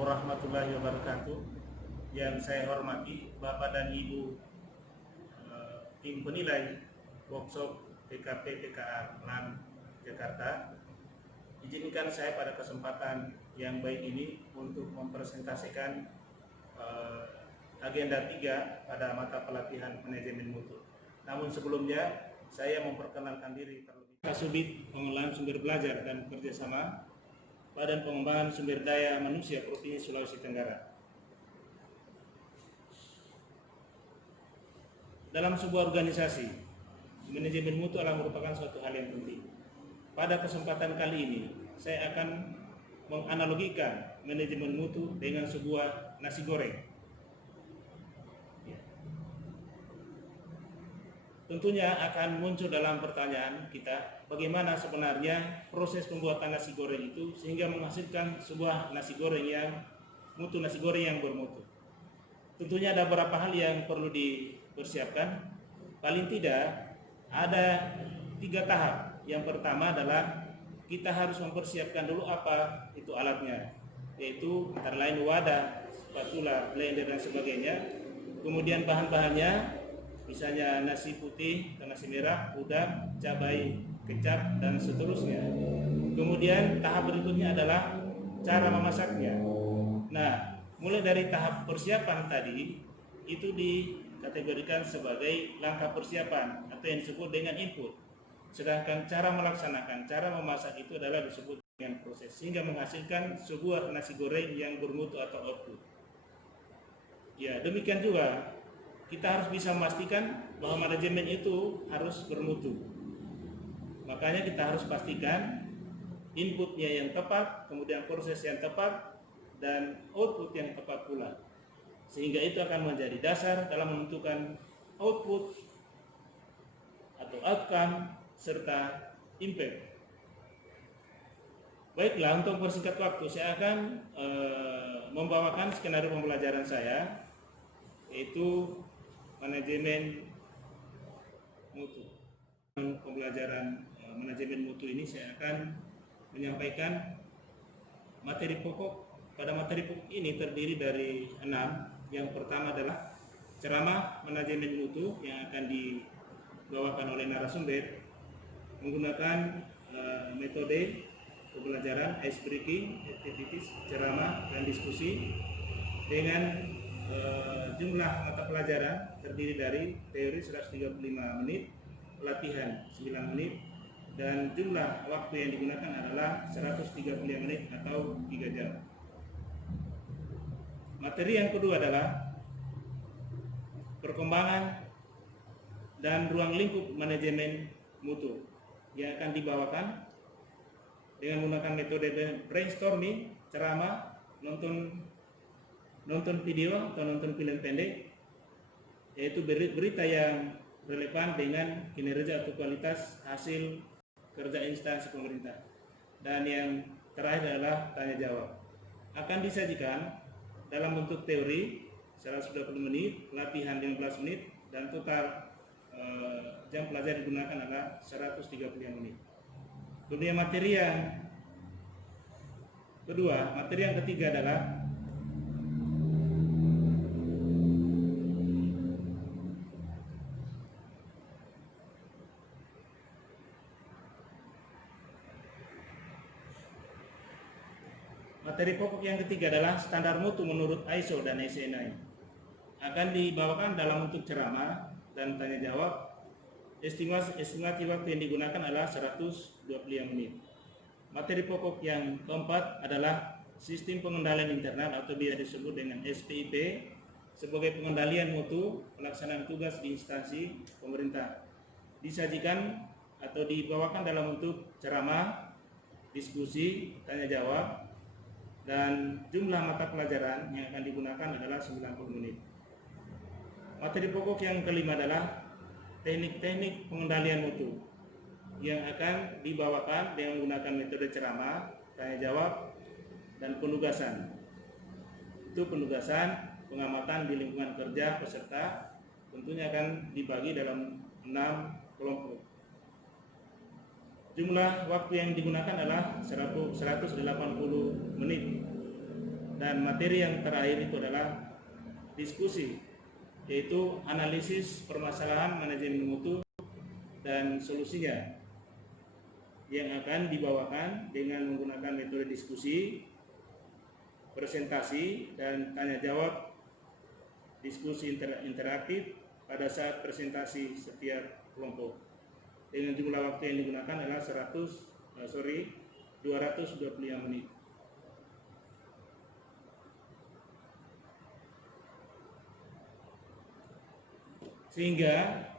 warahmatullahi wabarakatuh. Yang saya hormati Bapak dan Ibu tim penilai workshop PKP PKA LAN Jakarta. Izinkan saya pada kesempatan yang baik ini untuk mempresentasikan agenda 3 pada mata pelatihan manajemen mutu. Namun sebelumnya saya memperkenalkan diri terlebih dahulu. Kasubit Pengelolaan Sumber Belajar dan Kerjasama Badan Pengembangan Sumber Daya Manusia Provinsi Sulawesi Tenggara. Dalam sebuah organisasi, manajemen mutu adalah merupakan suatu hal yang penting. Pada kesempatan kali ini, saya akan menganalogikan manajemen mutu dengan sebuah nasi goreng. Tentunya akan muncul dalam pertanyaan kita, bagaimana sebenarnya proses pembuatan nasi goreng itu sehingga menghasilkan sebuah nasi goreng yang mutu, nasi goreng yang bermutu. Tentunya ada beberapa hal yang perlu dipersiapkan. Paling tidak ada 3 tahap. Yang pertama adalah kita harus mempersiapkan dulu apa itu alatnya, yaitu antara lain wadah, spatula, blender dan sebagainya. Kemudian bahan-bahannya, misalnya nasi putih, nasi merah, udang, cabai, kecap, dan seterusnya. Kemudian tahap berikutnya adalah cara memasaknya. Nah, mulai dari tahap persiapan tadi, itu dikategorikan sebagai langkah persiapan atau yang disebut dengan input. Sedangkan cara melaksanakan, cara memasak itu adalah disebut dengan proses, sehingga menghasilkan sebuah nasi goreng yang bermutu atau output. Ya, demikian juga kita harus bisa memastikan bahwa manajemen itu harus bermutu. Makanya kita harus pastikan inputnya yang tepat, kemudian proses yang tepat, dan output yang tepat pula. Sehingga itu akan menjadi dasar dalam menentukan output atau outcome serta impact. Baiklah, untuk persingkat waktu saya akan membawakan skenario pembelajaran saya, yaitu manajemen mutu. Pembelajaran manajemen mutu ini saya akan menyampaikan materi pokok. Pada materi pokok ini terdiri dari 6. Yang pertama adalah ceramah manajemen mutu yang akan dibawakan oleh narasumber menggunakan metode pembelajaran ice breaking, activities, ceramah dan diskusi dengan jumlah mata pelajaran terdiri dari teori 135 menit, pelatihan 9 menit, dan jumlah waktu yang digunakan adalah 135 menit atau 3 jam. Materi yang kedua adalah perkembangan dan ruang lingkup manajemen mutu yang akan dibawakan dengan menggunakan metode brainstorming, ceramah, nonton video atau nonton film pendek, yaitu berita yang relevan dengan kinerja atau kualitas hasil kerja instansi pemerintah. Dan yang terakhir adalah tanya jawab. Akan disajikan dalam bentuk teori 120 menit, latihan 15 menit, dan total jam pelajaran digunakan adalah 135 menit. Kemudian materi yang ketiga adalah standar mutu menurut ISO dan SNI. Akan dibawakan dalam bentuk ceramah dan tanya jawab. Estimasi waktu yang digunakan adalah 125 menit. Materi pokok yang keempat adalah sistem pengendalian internal atau biasa disebut dengan SPIP sebagai pengendalian mutu pelaksanaan tugas di instansi pemerintah. Disajikan atau dibawakan dalam bentuk ceramah, diskusi, tanya jawab, dan jumlah mata pelajaran yang akan digunakan adalah 90 menit. Materi pokok yang kelima adalah teknik-teknik pengendalian mutu yang akan dibawakan dengan menggunakan metode ceramah, tanya jawab, dan penugasan. Itu penugasan pengamatan di lingkungan kerja peserta tentunya akan dibagi dalam 6 kelompok. Jumlah waktu yang digunakan adalah 180 menit. Dan materi yang terakhir itu adalah diskusi, yaitu analisis permasalahan manajemen mutu dan solusinya, yang akan dibawakan dengan menggunakan metode diskusi, presentasi, dan tanya jawab diskusi interaktif pada saat presentasi setiap kelompok. Dengan jumlah waktu yang digunakan adalah 225 menit. Sehingga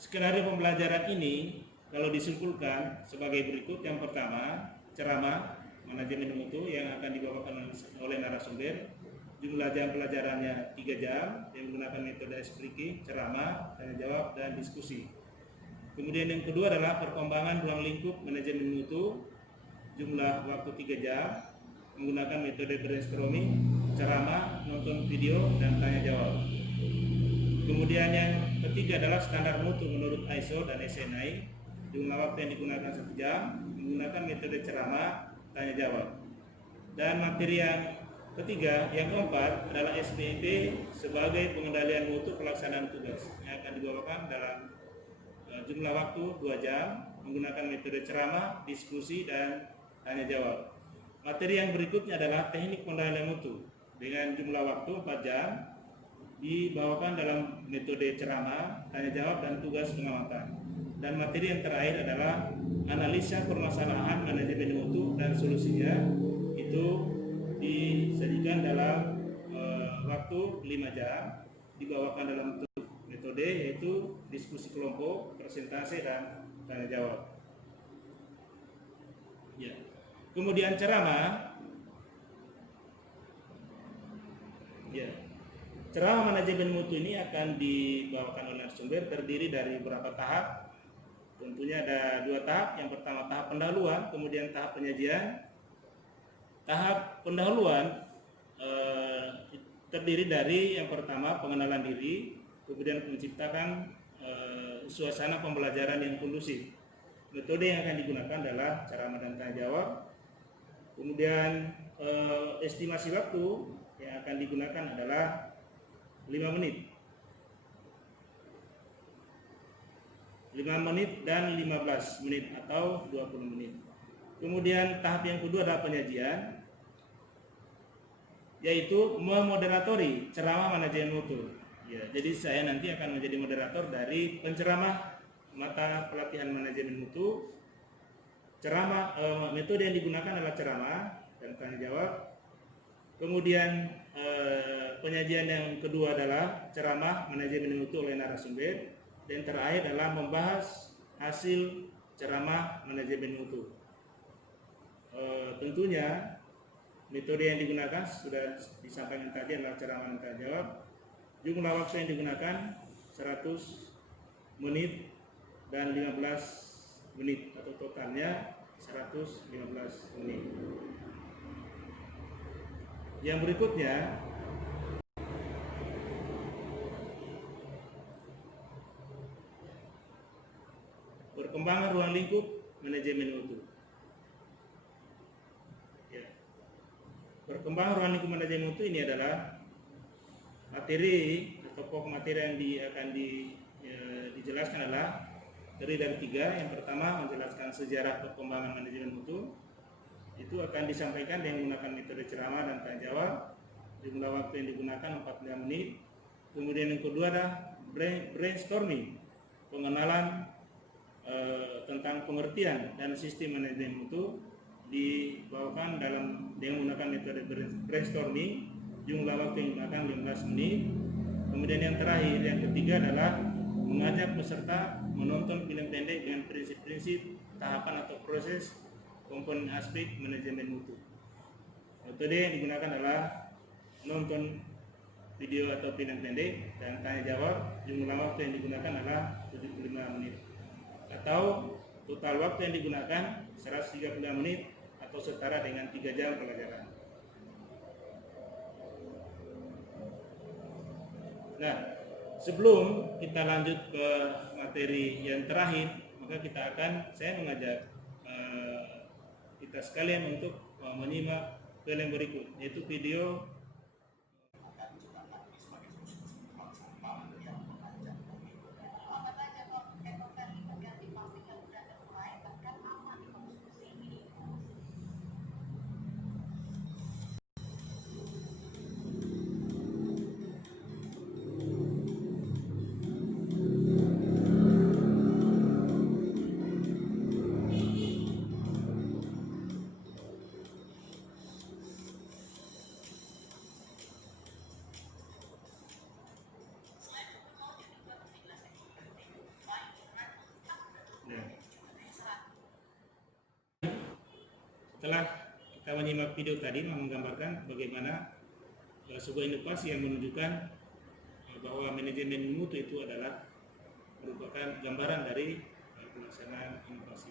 skenario pembelajaran ini kalau disimpulkan sebagai berikut. Yang pertama, ceramah manajemen mutu yang akan dibawakan oleh narasumber. Jumlah jam pelajarannya 3 jam yang menggunakan metode speaking, ceramah, tanya jawab, dan diskusi. Kemudian yang kedua adalah perkembangan ruang lingkup manajemen mutu. Jumlah waktu 3 jam menggunakan metode brainstorming, ceramah, nonton video, dan tanya jawab. Kemudian yang ketiga adalah standar mutu menurut ISO dan SNI. Jumlah waktu yang digunakan 1 jam menggunakan metode ceramah, tanya jawab. Dan materi yang ketiga, yang keempat adalah SPP sebagai pengendalian mutu pelaksanaan tugas yang akan dibawakan dalam jumlah waktu 2 jam menggunakan metode ceramah, diskusi, dan tanya jawab. Materi yang berikutnya adalah teknik pengendalian mutu dengan jumlah waktu 4 jam dibawakan dalam metode ceramah, tanya jawab, dan tugas pengamatan. Dan materi yang terakhir adalah analisa permasalahan manajemen mutu dan solusinya. Itu disajikan dalam waktu 5 jam, dibawakan dalam bentuk metode yaitu diskusi kelompok, presentasi, dan tanya jawab. Ya. Kemudian ceramah. Ya. Ceramah manajemen mutu ini akan dibawakan oleh narasumber, terdiri dari beberapa tahap. Tentunya ada 2 tahap. Yang pertama tahap pendahuluan, kemudian tahap penyajian. Tahap pendahuluan terdiri dari yang pertama pengenalan diri, kemudian menciptakan suasana pembelajaran yang kondusif. Metode yang akan digunakan adalah ceramah dan tanya jawab. Kemudian estimasi waktu yang akan digunakan adalah 5 menit. 5 menit dan 15 menit atau 20 menit. Kemudian tahap yang kedua adalah penyajian, yaitu memoderatori ceramah manajemen mutu. Ya, jadi saya nanti akan menjadi moderator dari penceramah mata pelatihan manajemen mutu. Ceramah, metode yang digunakan adalah ceramah dan tanya jawab. Kemudian penyajian yang kedua adalah ceramah manajemen mutu oleh narasumber, dan terakhir adalah membahas hasil ceramah manajemen mutu. Tentunya metode yang digunakan sudah disampaikan tadi adalah ceramah dan tanya jawab. Jumlah waktu yang digunakan 100 menit dan 15 menit atau totalnya 115 menit. Yang berikutnya perkembangan ruang lingkup manajemen mutu. Ya. Perkembangan ruang lingkup manajemen mutu ini adalah materi atau pokok materi yang akan dijelaskan adalah terdiri dari 3. Yang pertama menjelaskan sejarah perkembangan manajemen mutu. Itu akan disampaikan dengan menggunakan metode ceramah dan tanya jawab. Jumlah waktu yang digunakan 45 menit. Kemudian yang kedua adalah brainstorming, pengenalan tentang pengertian dan sistem manajemen mutu, dibawakan dengan menggunakan metode brainstorming. Jumlah waktu yang digunakan 15 menit. Kemudian yang terakhir, yang ketiga adalah mengajak peserta menonton film pendek dengan prinsip-prinsip, tahapan atau proses, komponen aspek manajemen mutu. Metode yang digunakan adalah nonton video atau film pendek dan tanya jawab. Jumlah waktu yang digunakan adalah 75 menit. Atau total waktu yang digunakan 135 menit atau setara dengan 3 jam pelajaran. Nah, sebelum kita lanjut ke materi yang terakhir, maka saya mengajak kita sekalian untuk menyimak tutorial yang berikut, yaitu video setelah kita menyimak video tadi menggambarkan bagaimana sebuah inovasi yang menunjukkan bahwa manajemen mutu itu adalah merupakan gambaran dari pelaksanaan inovasi.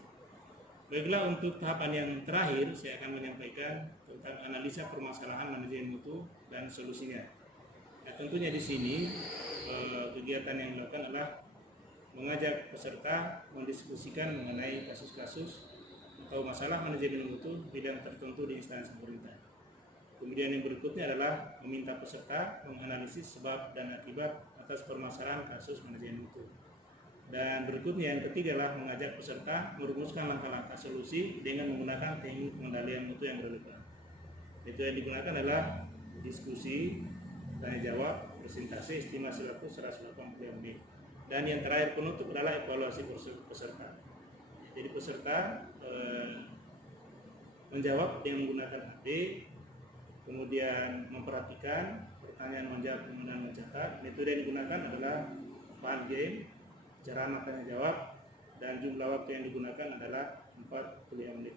Baiklah, untuk tahapan yang terakhir saya akan menyampaikan tentang analisa permasalahan manajemen mutu dan solusinya. Nah, tentunya di sini kegiatan yang dilakukan adalah mengajak peserta mendiskusikan mengenai kasus-kasus atau masalah manajemen mutu bidang tertentu di instansi pemerintah. Kemudian yang berikutnya adalah meminta peserta menganalisis sebab dan akibat atas permasalahan kasus manajemen mutu. Dan berikutnya yang ketiga adalah mengajak peserta merumuskan langkah-langkah solusi dengan menggunakan teknik pengendalian mutu yang relevan. Itu yang digunakan adalah diskusi, tanya jawab, presentasi, estimasi waktu 180 menit. Dan yang terakhir penutup adalah evaluasi peserta. Jadi peserta menjawab dengan menggunakan HP, kemudian memperhatikan pertanyaan, menjawab, kemudian mencatat. Metode yang digunakan adalah fun game, cara tanya jawab, dan jumlah waktu yang digunakan adalah 45 menit.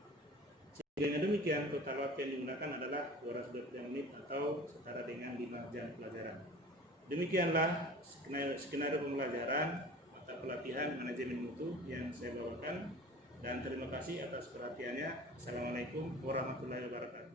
Dengan demikian total waktu yang digunakan adalah 225 menit atau setara dengan 5 jam pelajaran. Demikianlah skenario pembelajaran atau pelatihan manajemen mutu yang saya bawakan, dan terima kasih atas perhatiannya. Assalamualaikum warahmatullahi wabarakatuh.